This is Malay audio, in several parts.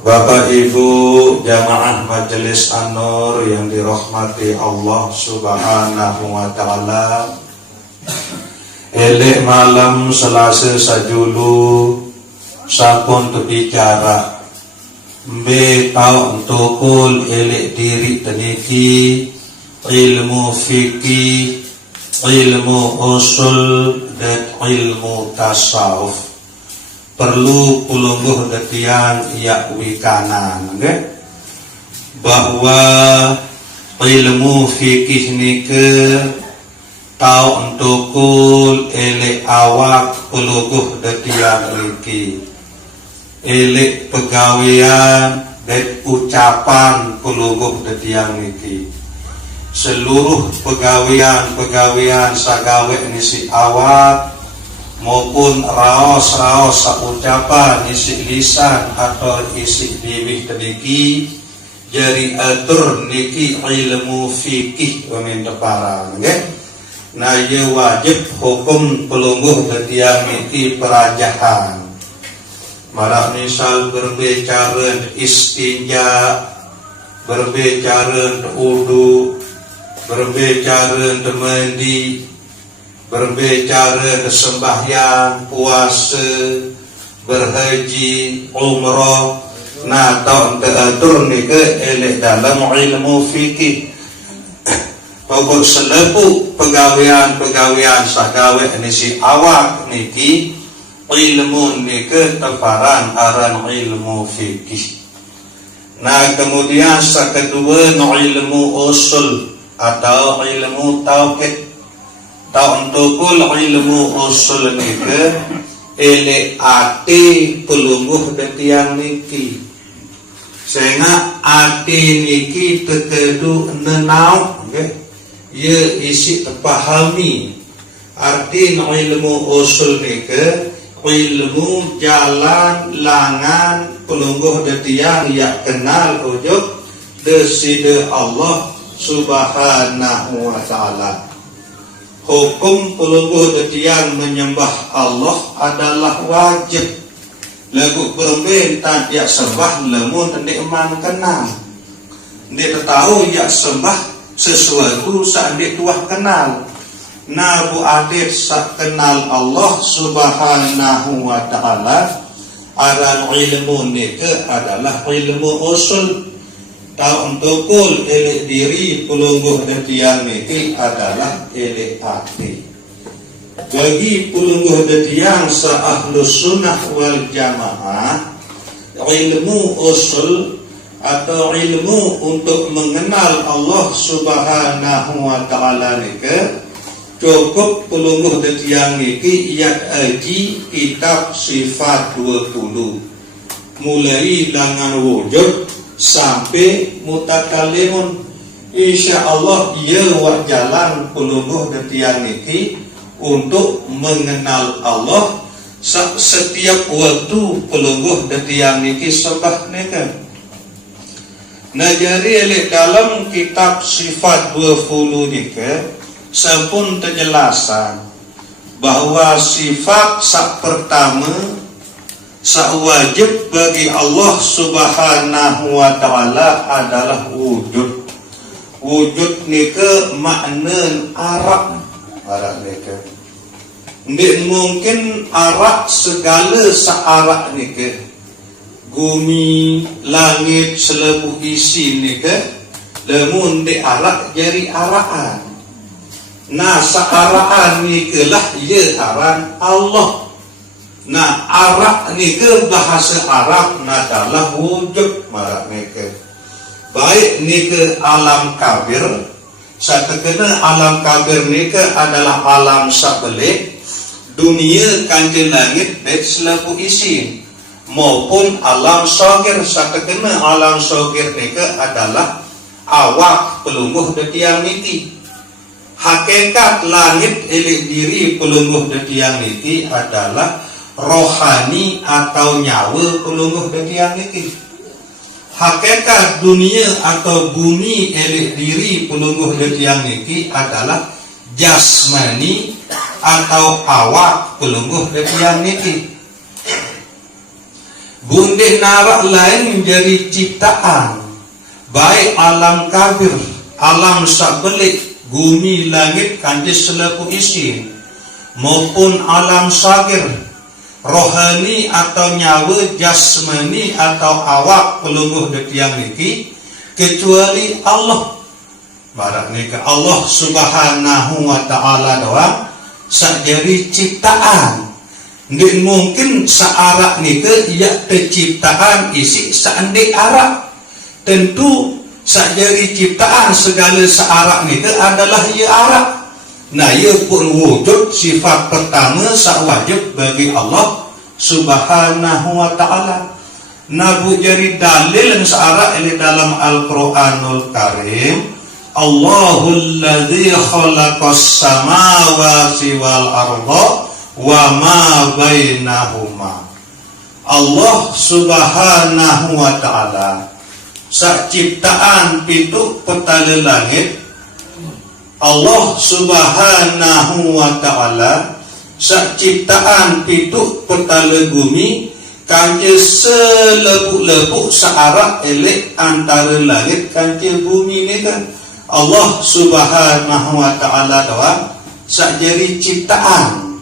Bapak Ibu jamaah Majelis An-Nur yang dirahmati Allah Subhanahu wa taala. Elek malam Selasa sajulu sampun tu bicara mbe tau tukul elek diri teniki ilmu fikih, ilmu usul dan ilmu tasawuf. Perlu pulungguh detian ia wikanan bahwa ilmu fikih nike tau entukul elek awak pulungguh detian niki elek pegawean dan ucapan pulungguh detian niki seluruh pegawean sagawe nisi awak maupun raos ucapan isi lisan atau isi bibih tediki jari atur niki ilmu fikih wamin deparan nah ye wajib hukum pelungguh detiang niki perajahan marah misal berbicara istinja, berbicara wudu, berbicara mandi, berbicara sembahyang, puasa, berhaji, umrah, nah tau teratur ni ke elek dalam ilmu fikih. Pokok selepu pegawean sagawe ni si awak niki ilmu ni ke teparan aran ilmu fikih. Nah kemudian kedua ilmu usul atau ilmu tauhid. Tau untukul ilmu usul nike ele ati pelungguh detiang niki sehingga ati niki tekedu nenau ye isi terpahami arti ilmu usul nike ilmu jalan langan pelungguh detiang ya kenal ujuk deside Allah Subhanahu wa ta'ala. Hukum pelungguh detian menyembah Allah adalah wajib. Lagu permintaan dia sembah lemun hendak eman kenal. Dia tahu dia sembah sesuatu saat dia tuah kenal. Nabu adit sak kenal Allah Subhanahu wa ta'ala. Aran ilmu nika adalah ilmu usul. Tau untukul elek diri pelungguh detian niki adalah elek hati. Bagi pelungguh detian seahlus sunnah wal jamaah, ilmu usul atau ilmu untuk mengenal Allah Subhanahu wa ta'ala niki cukup pelungguh detian niki iat aji kitab sifat 20 mulai langan wujud sampai mutakalimun. Insya Allah ia jalan pelungguh detian niki untuk mengenal Allah setiap waktu pelungguh detian niki sembah niki. Nah jadi dalam kitab sifat 20 niki sampun penjelasan bahwa sifat sak pertama wajib bagi Allah Subhanahu wa ta'ala adalah wujud. Wujud nika makna arak nika. Ndik mungkin arak segala searak nika. Bumi, langit, selebu isi nika lemun di arak jadi arakan. Nah searaan nika lah ia aran Allah. Nah arak ni ke bahasa Arab adalah wujud marak ni ke. Baik ni ke alam kabir. Saya terkena alam kabir ni ke adalah alam sabelik dunia kanjeng langit dan selaku isi maupun alam sogir. Saya terkena alam sogir ni ke adalah awak pelungguh detiang niki. Hakikat langit elek diri pelungguh detiang niki adalah rohani atau nyawa pelungguh detiang niki. Hakikat dunia atau bumi elek diri pelungguh detiang niki adalah jasmani atau awak pelungguh detiang niki. Bundih narak lain menjadi ciptaan, baik alam kabir, alam sakbelik, bumi langit kanjis selaku isi, maupun alam sakir, rohani atau nyawa jasmani atau awak pelungguh detiang niki, kecuali Allah. Barak nika Allah subhanahu wa ta'ala doang sakjari ciptaan. Nggak mungkin searak nika ia terciptaan isi seandik arak. Tentu sakjari ciptaan segala searak nika adalah ia arak. Nah, ia pun wujud sifat pertama sak wajib bagi Allah subhanahu wa ta'ala. Nabu jari dalil searak ini dalam Al-Quranul Karim. Allahul ladzi khalaqas samawati wal arda wa ma bainahuma. Allah subhanahu wa ta'ala sak ciptaan pitu petala langit. Allah subhanahu wa ta'ala sak ciptaan pitu petala bumi, kanje selepuk-lepuk searak elek antara langit kanje bumi ni kan. Allah subhanahu wa ta'ala doang sak jari ciptaan.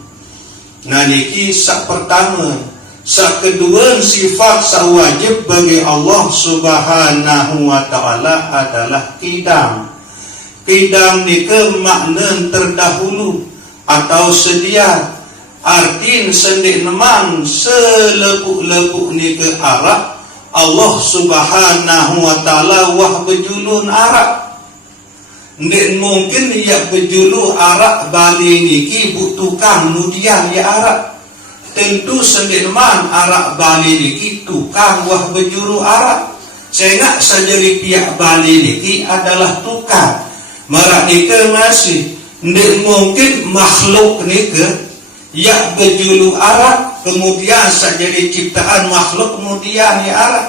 Nah niki sak pertama. Sak kedua, sifat sak wajib bagi Allah subhanahu wa ta'ala adalah qidam. Qidam nika makna terdahulu atau sedia. Artin sendik neman selepuk-lepuk nika arak, Allah subhanahu wa ta'ala wah berjulun arak. Nggak mungkin ia berjulu arak bali niki butuhkan kemudian ya arak. Tentu sendirian arak bali niki tukang wah berjuru arak. Sehingga sajari pihak bali niki adalah tukang. Marak nika masih nggak mungkin makhluk nika ia berjulu arak kemudian sajari ciptaan makhluk kemudian ya arak.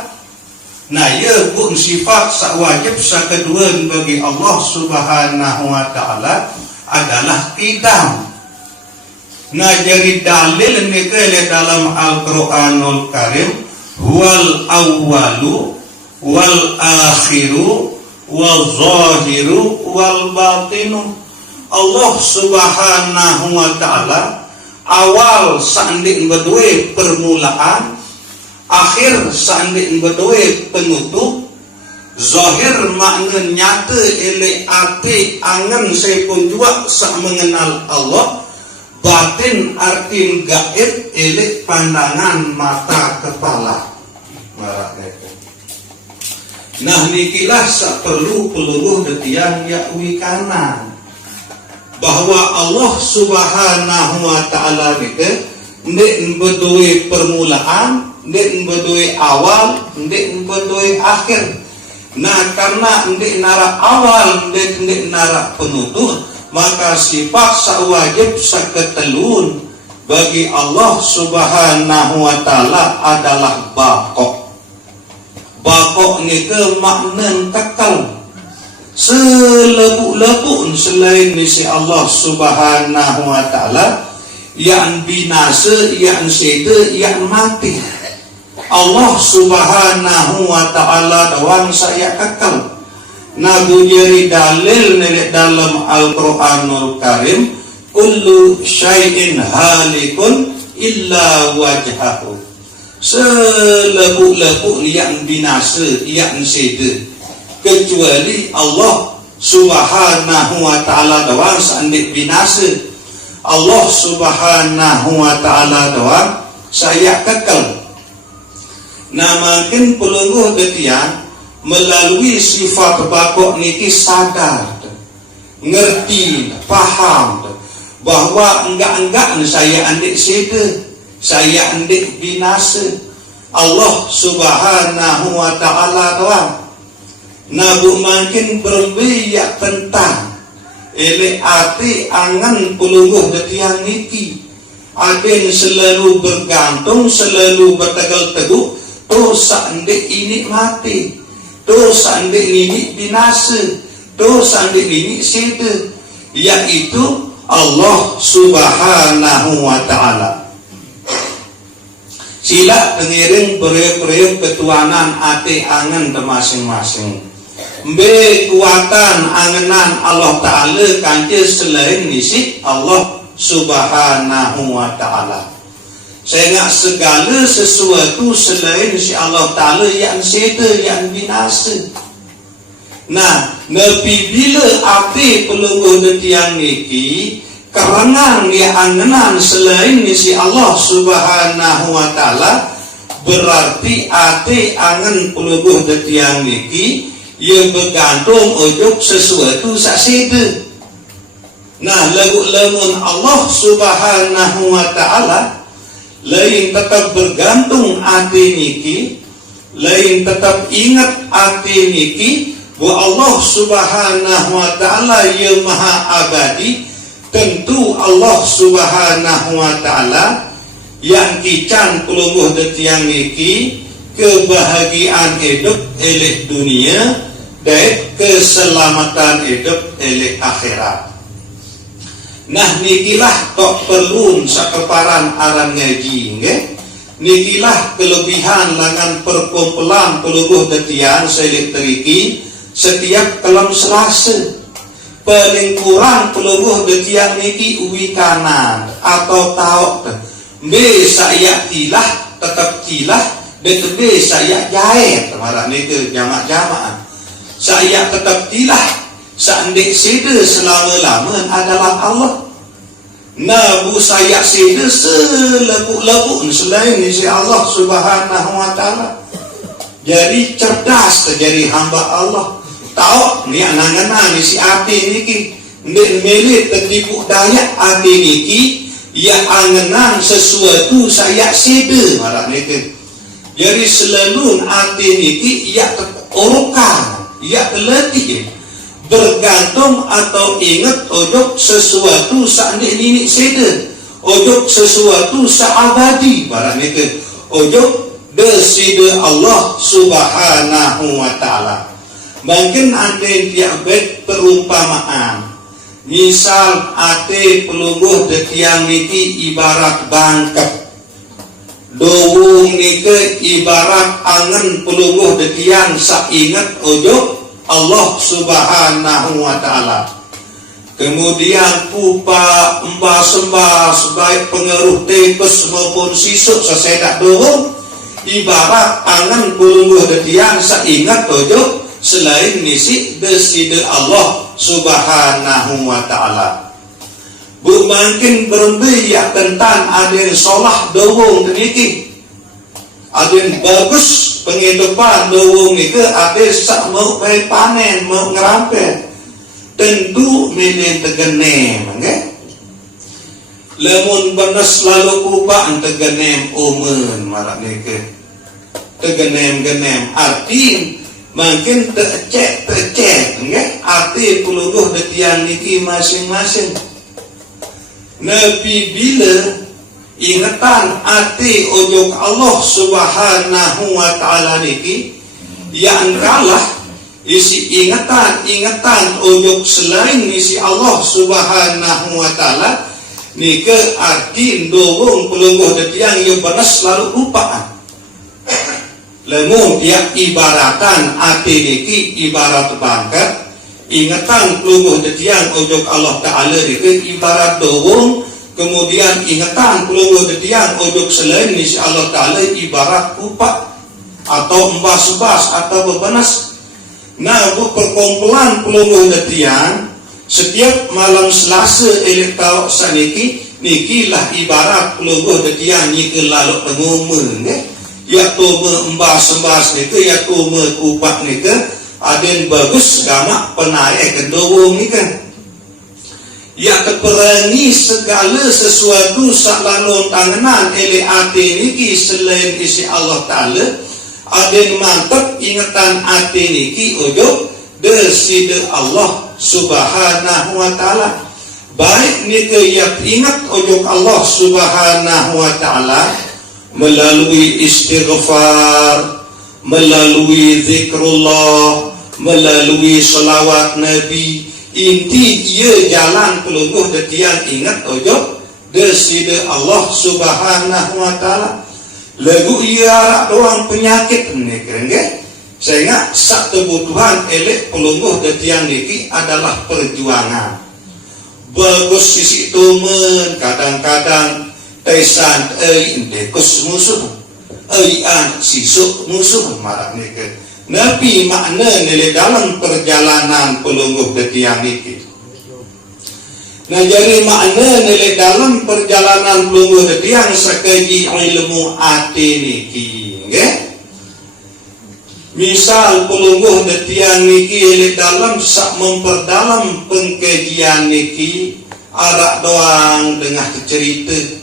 Nah, ia pun sifat sak wajib sak kedua bagi Allah subhanahu wa ta'ala adalah qidam. Nah, jadi dalil ni dalam Al-Quranul Karim, huwal awwalu wal akhiru wal zahiru wal batinu. Allah subhanahu wa ta'ala awal sandik berdua permulaan, akhir sandik berdua penutup, zahir makna nyata elek arti angan saya pun juga sak mengenal Allah, batin arti gaib elek pandangan mata kepala. Nah nikilah sak perlu peluluh detiang yakwi kanan bahwa Allah subhanahu wa ta'ala nika ndek berdua permulaan, ndek berdua awal, ndek berdua akhir. Nah karena ndek nara awal, ndek nara penutup, maka sifat sak wajib sak ketelun bagi Allah subhanahu wa ta'ala adalah baqo. Baqo ni ke makna kekal. Selepuk-lepuk selain misi Allah subhanahu wa ta'ala, yang binasa, yang seda, yang mati. Allah subhanahu wa ta'ala doang saya kekal. Nabi jari dalil dalam Al-Quranul Karim, kullu syai'in halikun illa wajhahu. Selepuk-lepuk yang binasa, yang seda, kecuali Allah subhanahu wa ta'ala doang sandik binasa. Allah subhanahu wa ta'ala doang saya kekal. Nah makin pelungguh detian melalui sifat bakok niki sadar, ngerti, paham bahwa enggak saya andik seda, saya andik binasa. Allah subhanahu wa ta'ala doang. Nah bu makin berbiak tentang ele arti angan pelungguh detiang niki. Aden selalu bergantung, selalu bertegal teguh. To sandik ini mati, to sandik ini binasa, to sandik ini seda, yaitu Allah subhanahu wa ta'ala. Sila pengiring periuk-periuk ketuanan ati angen masing-masing. Mbe kuatan angenan Allah Ta'ala kanci selain nisi Allah Subhanahu wa Ta'ala. Sehingga segala sesuatu selain si Allah Ta'ala yang seda, yang binasa. Nah, nepi bila api pelungguh detiang niki kerenang ya angenan selain si Allah Subhanahu wa Ta'ala, berarti ati angen pelungguh detiang niki ia bergantung ujung sesuatu saksida. Nah, lamun Allah Subhanahu wa Ta'ala lain tetap bergantung ati niki, lain tetap ingat ati niki bahwa Allah Subhanahu wa Ta'ala yang maha abadi. Tentu Allah Subhanahu wa Ta'ala yang kican pelungguh detiang niki kebahagiaan hidup eleh dunia dan keselamatan hidup eleh akhirat. Nah, nikilah tok perlu sakeparan aran ngaji nggih. Nikilah kelebihan langan perkumpulan pelungguh detiang selek teriki setiap kelam Selasa. Paling kurang pelungguh detiang niki uwi kanan atau taok be saya tilah tetap tilah dan be saya jahit marah niki jamak-jamak saya tetap tilah seandainya seda selama-lama adalah Allah. Nah, bu saya seda selebuk-lebuk selain si Allah Subhanahu wa Ta'ala. Jadi cerdas terjadi hamba Allah. Tahu ni angan-angan si ati niki ndek milik tertipu daya ati niki ya angenan sesuatu saya seda marah niki. Jadi selalu ati niki ya terukan ya letih bergantung atau ingat ojok sesuatu saat ini seda, ojok sesuatu saabadi marah niki, ojok desida Allah Subhanahu wa Ta'ala. Mungkin ada tiap bet perumpamaan. Misal ate pelungguh detiang niki ibarat bangkep. Dowung niki ibarat angen pelungguh detiang saingat ojo Allah Subhanahu wa Ta'ala. Kemudian pupa embah sembah sebaik pengaruh tepes maupun sisuk sesedak dowung ibarat angen pelungguh detiang saingat ojo selain nisi deside Allah Subhanahu wa Ta'ala. Bu makin berbiak tentang adin solah dowong niki, adin bagus penghidupan dowong niki, adin sak mau panen mau ngerampet tentu menen tegenem nggih. Lamun benes lalu kupak tegenem umen marak niki tegenem-genem arti makin tercek nggih arti pelungguh detiang niki masing-masing. Nabi bila ingatan arti ojok Allah Subhanahu wa Ta'ala niki yang kalah isi ingatan ojok selain isi Allah Subhanahu wa Ta'ala niki arti ndowong pelungguh detiang yang benes lalu lupaan. Lamun dia ibaratan ati niki ibarat bangkat, ingatan pelungguh detiang ojok Allah Ta'ala niki ibarat dowong, kemudian ingatan pelungguh detiang ojok selain nisi Allah Ta'ala ibarat kupak atau embas-embas atau bebenas. Nah, bu perkumpulan pelungguh detiang setiap malam Selasa elektau saniki nikilah ibarat pelungguh detiang niki lalu pengumuman ya tume embas-embas niku ya tume kupak niku aden bagus gamak penaik kedowong niku ya keperangi segala sesuatu salalon tanganan ele ati niki selain isi Allah Ta'ala aden mantap ingatan ati niki ojo deside Allah Subhanahu wa Ta'ala. Baik niku ya ingat ojo Allah Subhanahu wa Ta'ala melalui istighfar, melalui zikrullah, melalui selawat Nabi. Inti ia jalan pelungguh detiang ingat ojo deside Allah Subhanahu wa Ta'ala. lagu ia arak doang penyakit ni kerengge. Sehingga sak kebutuhan elek pelungguh detiang niki adalah perjuangan. Bagus sisi tumen kadang-kadang taisan dekus musuh. An sisuk musuh marak niki. Nabi makna nilai dalam perjalanan pelungguh detiang niki. Nah jadi makna nilai dalam perjalanan pelungguh detiang sekaji ilmu ati niki, nggih. Misal pelungguh detiang niki ele dalam sak memperdalam pengkajian niki arak doang dengan cerita,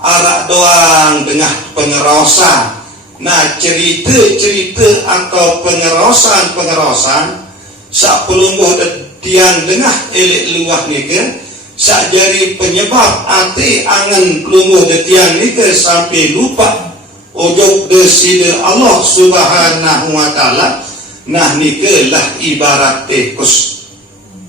arak doang dengan pengerosan. Nah cerita-cerita atau pengerosan sak pelungguh detiang dengah ele luah niki sak jari penyebab ati angan pelungguh detiang niki sampai lupa ojok deside Allah Subhanahu wa taala. Nah nike lah ibarat tikus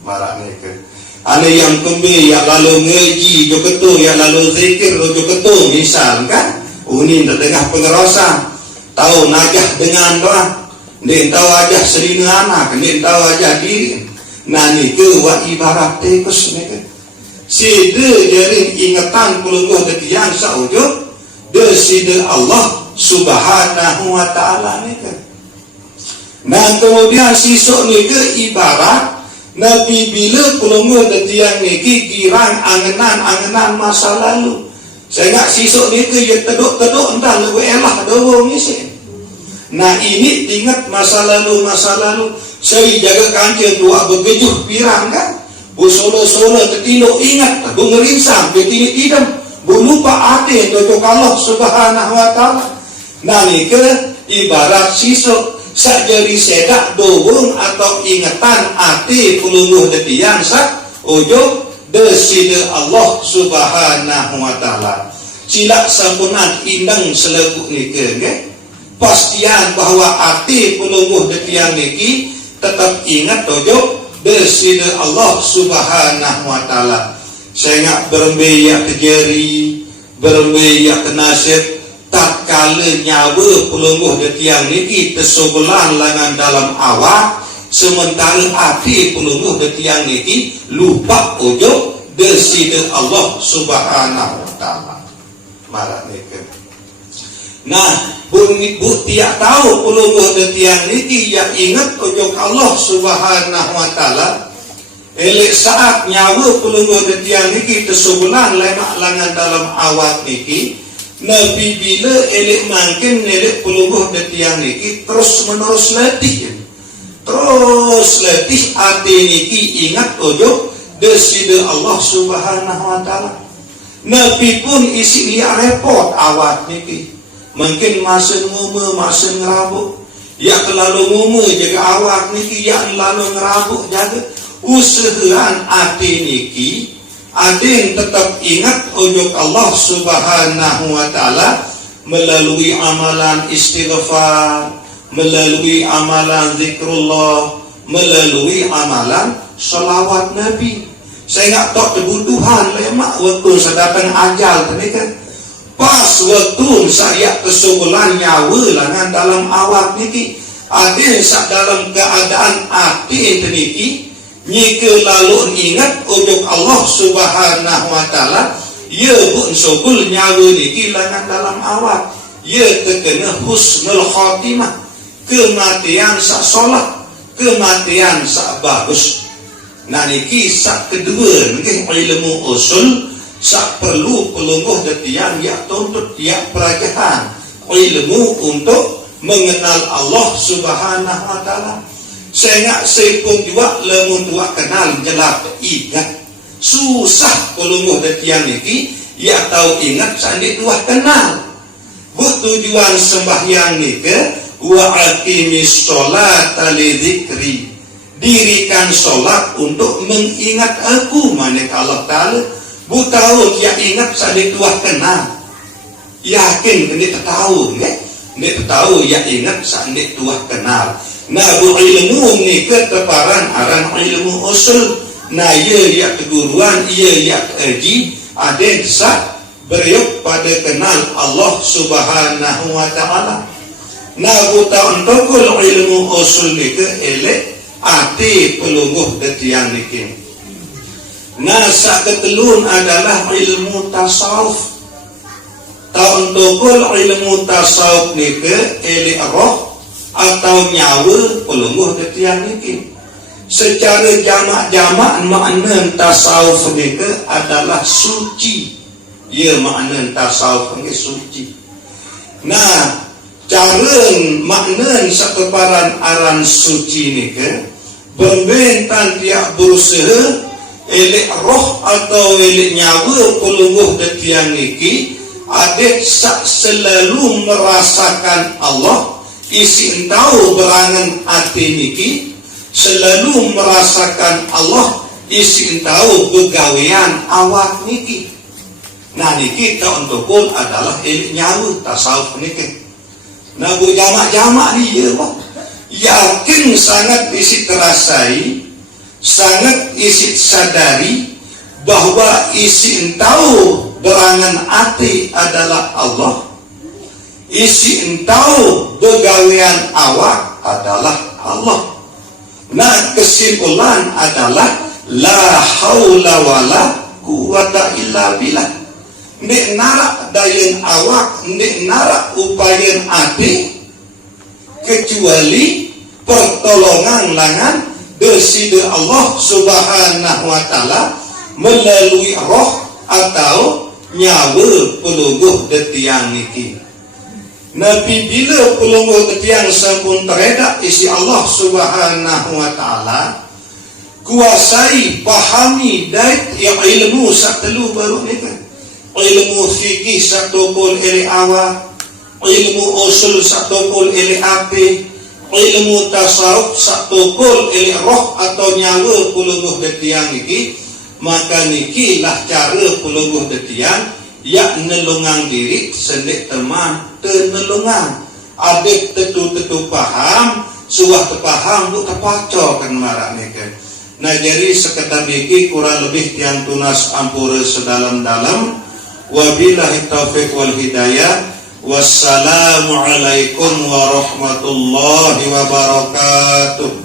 marak nike. Ada yang kembe yang lalu ngaji jo ketu, yang lalu zikir jo ketu misal kan. Ini tengah pengerosan. Tahu najah dengan doa. Nek tahu aja selina anak, nek tahu aja diri. Nah nike wa ibarat tikus nike. Side jari ingatan pelungguh detiang saujud deside Allah Subhanahu wa ta'ala ni kan. Nah kemudian sisuk ni ke ibarat Nabi bila pelungguh detiang ni girang angenan masa lalu. Saya nak sisuk ni ke ya teduk-teduk entah lebih elah doang ni sih. Nah ini ingat masa lalu saya jaga kancing dua begejuh pirang kan. Bu solo-solo tertinduk ingat bu ngerinsang betini idam bu lupa hati untuk Allah Subhanahu wa ta'ala. Nah ni ke ibarat sisuk sakjari sedak doang atau ingatan hati pelungguh detiang sak ojo deside Allah Subhanahu wa ta'ala. Silak sampunan indang selebuk ni ke pastian bahwa hati pelungguh detiang niki tetap ingat ojo deside Allah Subhanahu wa ta'ala. Saya nak berembeyak kejeri, berembeyak kenasib, tak kala nyawa pelungguh detiang niki tersobelan langan dalam awak, sementara hati pelungguh detiang niki lupa ojo deside Allah Subhanahu wa ta'ala. Marak niki. Nah, bu tiak tahu pelungguh detiang niki yang ingat ojo Allah Subhanahu wa ta'ala. Elek saat nyawa pelungguh detiang niki tersobelan lemak langan dalam awak niki. Nabi bila elek mangkin elek pelungguh detiang niki terus menerus letih. Terus letih hati niki ingat ojo deside Allah Subhanahu wa ta'ala. Nabi pun isi liak repot awak niki. Mungkin masa ngume, masa ngerabuk. Ya terlalu ngume jaga awak niki, ya terlalu ngerabuk jaga. Usahaan hati niki adin tetap ingat ojok Allah Subhanahu wa ta'ala melalui amalan istighfar, melalui amalan zikrullah, melalui amalan salawat Nabi. Saya nak tahu kebutuhan lemak waktu sedatang ajal tadi kan. Pas waktu saya kesubulan nyawa langan dalam awak niki adin sak dalam keadaan hati niki nyike lalu ingat ujung Allah Subhanahu wa ta'ala. Ya pun sobul nyawa niki langan dalam awak. Ya terkena husnul khatimah, kematian sak solat, kematian sak bagus. Nah niki sak kedua niki ilmu usul sak perlu pelungguh detiang ya tuntut ya perajahan ilmu untuk mengenal Allah Subhanahu wa ta'ala. Saya nak sepun juga lemun tua kenal jelap ingat susah pelungguh detiang niki ya tahu ingat sandi tua kenal. Tujuan sembahyang niki wa aqimis sholata li dzikri, dirikan solat untuk mengingat aku manik Allah Ta'ala. Bu tahu ya ingat sandi tua kenal, yakin kena tahu nek tahu ya ingat sandi tua kenal. Nah bu ilmu ni keteparan aran ilmu usul. Nah ia ya keguruan, ia ya keji ada sak beriuk pada kenal Allah Subhanahu wa ta'ala. Na buta untukul ilmu usul nike elek ati pelungguh detiang nike. Na saketelun adalah ilmu tasawuf. Ta untukul ilmu tasawuf nike elek roh atau nyawa pelungguh detiang nike. Secara jamak-jamak makna tasawuf nike adalah suci. Ya makna tasawuf ni suci. Nah, cara makna sekeparan aran suci ni ke berbentan tiap berusaha elek roh atau elek nyawa pelungguh detiang niki adik selalu merasakan Allah isi entau berangan hati niki selalu merasakan Allah isi entau begawian awak niki. Nah niki ta untukul adalah ilmu nyawa tasawuf niki. Nah bu jamak-jamak ni ya pak. Yakin sangat isi terasai, sangat isi sadari bahwa isi entau berangan hati adalah Allah. Isi entau begawian awak adalah Allah. Nah kesimpulan adalah la haula wala quwata illa billah. Nek narak dayan awak, nek narak upayan hati, kecuali pertolongan langan deside Allah Subhanahu wa ta'ala melalui roh atau nyawa pelungguh detiang niki. Nabi bila pelungguh detiang sampun teredak isi Allah Subhanahu wa ta'ala kuasai pahami dait yang ilmu sak telu baru niki. Ilmu fikih satupun ili awak, ilmu usul satupun ili api, ilmu tasawuf satupun ili roh atau nyawa pelungguh detiang niki. Maka niki lah cara pelungguh detiang yak nelungang diri sendik teman tenelungang. Adik tetu paham, suah terpaham bu terpaco kan marah niki. Nah jadi sekedar niki kurang lebih tiang tunas ampura sedalam-dalam. Wabillahi taufiq wal hidayah. Wassalamualaikum warahmatullahi wabarakatuh.